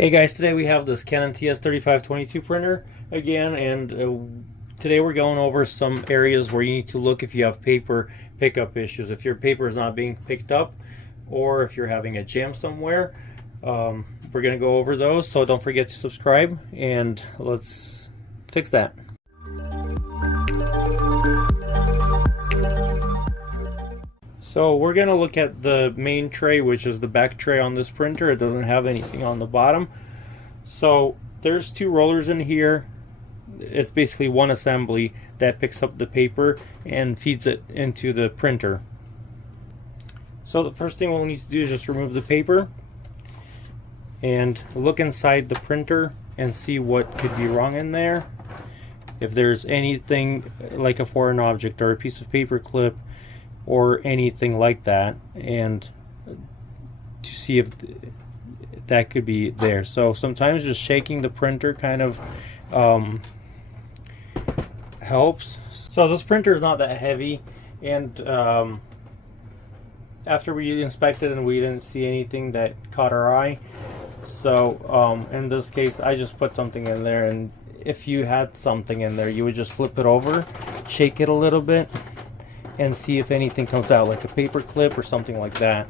Hey guys, today we have this Canon TS3522 printer again, and today we're going over some areas where you need to look if you have paper pickup issues. If your paper is not being picked up or if you're having a jam somewhere, we're going to go over those, so don't forget to subscribe and let's fix that. So we're going to look at the main tray, which is the back tray on this printer. It doesn't have anything on the bottom. So there's two rollers in here. It's basically one assembly that picks up the paper and feeds it into the printer. So the first thing we'll need to do is just remove the paper and look inside the printer and see what could be wrong in there. If there's anything like a foreign object or a piece of paper clip or anything like that, and to see if that could be there. So sometimes just shaking the printer kind of helps. So this printer is not that heavy, and after we inspected and we didn't see anything that caught our eye, so in this case I just put something in there, and if you had something in there you would just flip it over, shake it a little bit, and see if anything comes out, like a paper clip or something like that.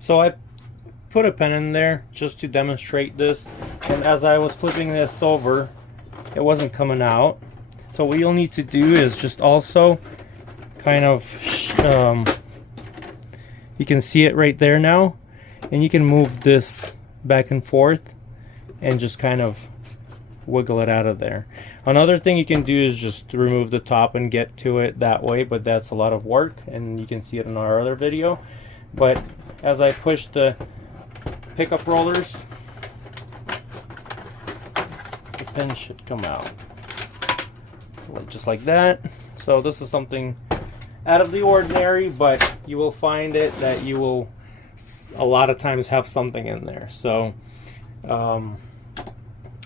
So I put a pen in there just to demonstrate this, and as I was flipping this over, it wasn't coming out. So what you'll need to do is just also kind of, you can see it right there now, and you can move this back and forth and just kind of wiggle it out of there. Another thing you can do is just remove the top and get to it that way, but that's a lot of work, and you can see it in our other video. But as I push the pickup rollers, the pen should come out just like that. So this is something out of the ordinary, but you will find it that you will a lot of times have something in there. So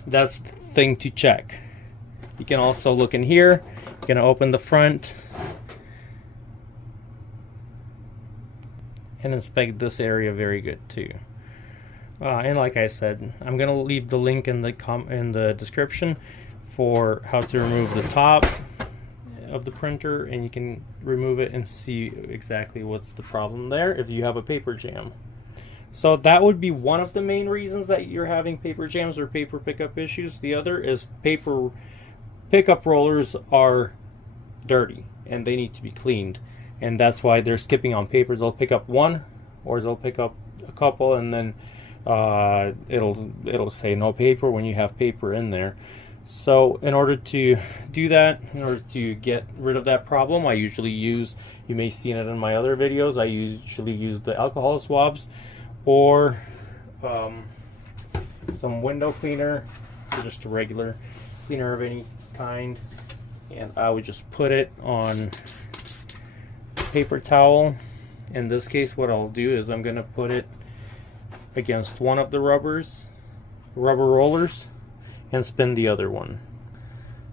that's the thing to check. You can also look in here. You're going to open the front and inspect this area very good too. And like I said, I'm going to leave the link in the description for how to remove the top of the printer, and you can remove it and see exactly what's the problem there if you have a paper jam. So that would be one of the main reasons that you're having paper jams or paper pickup issues. The other is paper pickup rollers are dirty and they need to be cleaned, and that's why they're skipping on paper. They'll pick up one or they'll pick up a couple, and then it'll say no paper when you have paper in there. So in order to do that, in order to get rid of that problem, I usually use, you may have seen it in my other videos, I usually use the alcohol swabs or some window cleaner, or just a regular cleaner of any kind, and I would just put it on paper towel. In this case, what I'll do is I'm going to put it against one of the rubber rollers and spin the other one.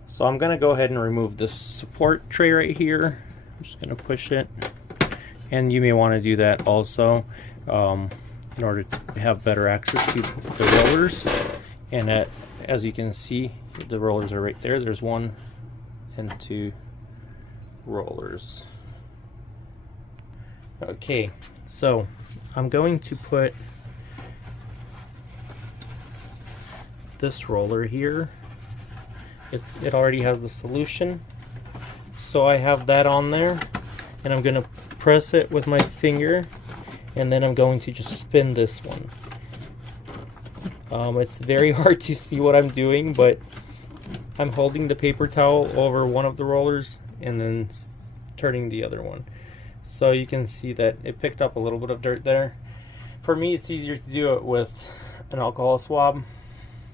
So I'm going to go ahead and remove this support tray right here. I'm just going to push it, and you may want to do that also in order to have better access to the rollers. And as you can see, the rollers are right there. There's one and two rollers. Okay, so I'm going to put this roller here. It already has the solution, so I have that on there, and I'm going to press it with my finger, and then I'm going to just spin this one. It's very hard to see what I'm doing, but I'm holding the paper towel over one of the rollers and then turning the other one. So you can see that it picked up a little bit of dirt there. For me, it's easier to do it with an alcohol swab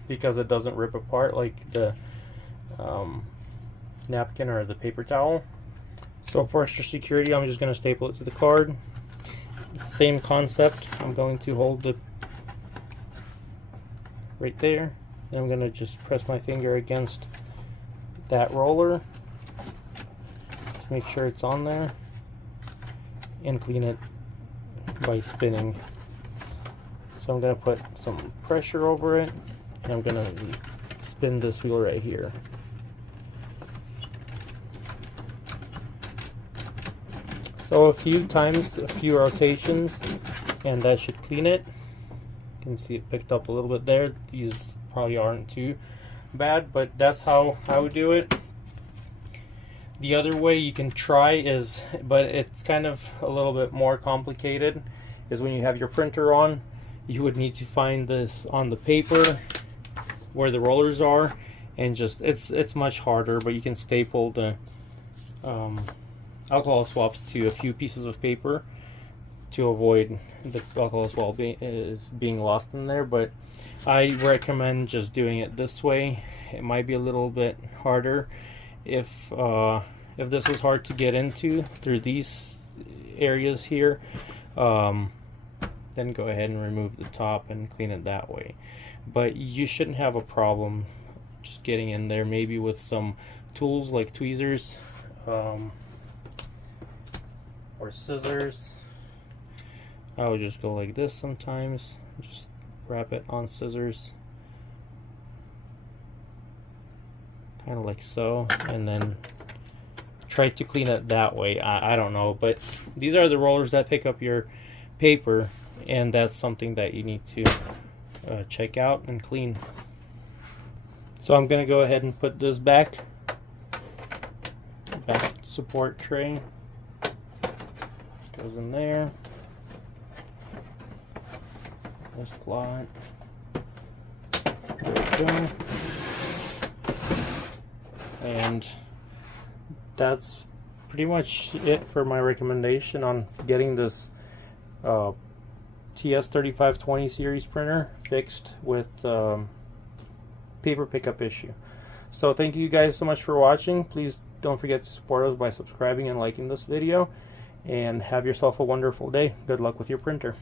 because it doesn't rip apart like the napkin or the paper towel. So for extra security, I'm just going to staple it to the card. Same concept. I'm going to hold it right there, and I'm going to just press my finger against that roller to make sure it's on there, and clean it by spinning. So I'm going to put some pressure over it, and I'm going to spin this wheel right here. So a few times, a few rotations, and that should clean it. You can see it picked up a little bit there. These probably aren't too bad, but that's how I would do it. The other way you can try is, but it's kind of a little bit more complicated, is when you have your printer on, you would need to find this on the paper where the rollers are, and just it's much harder, but you can staple the alcohol swabs to a few pieces of paper to avoid the alcohol swab being lost in there. But I recommend just doing it this way. It might be a little bit harder if this is hard to get into through these areas here. Then go ahead and remove the top and clean it that way. But you shouldn't have a problem just getting in there, maybe with some tools like tweezers or scissors. I would just go like this sometimes, just wrap it on scissors, kind of like so, and then try to clean it that way. I don't know, but these are the rollers that pick up your paper, and that's something that you need to check out and clean. So I'm going to go ahead and put this back support tray goes in there. This slot. There we go. And that's pretty much it for my recommendation on getting this TS3520 series printer fixed with paper pickup issue. So thank you guys so much for watching. Please don't forget to support us by subscribing and liking this video, and have yourself a wonderful day. Good luck with your printer.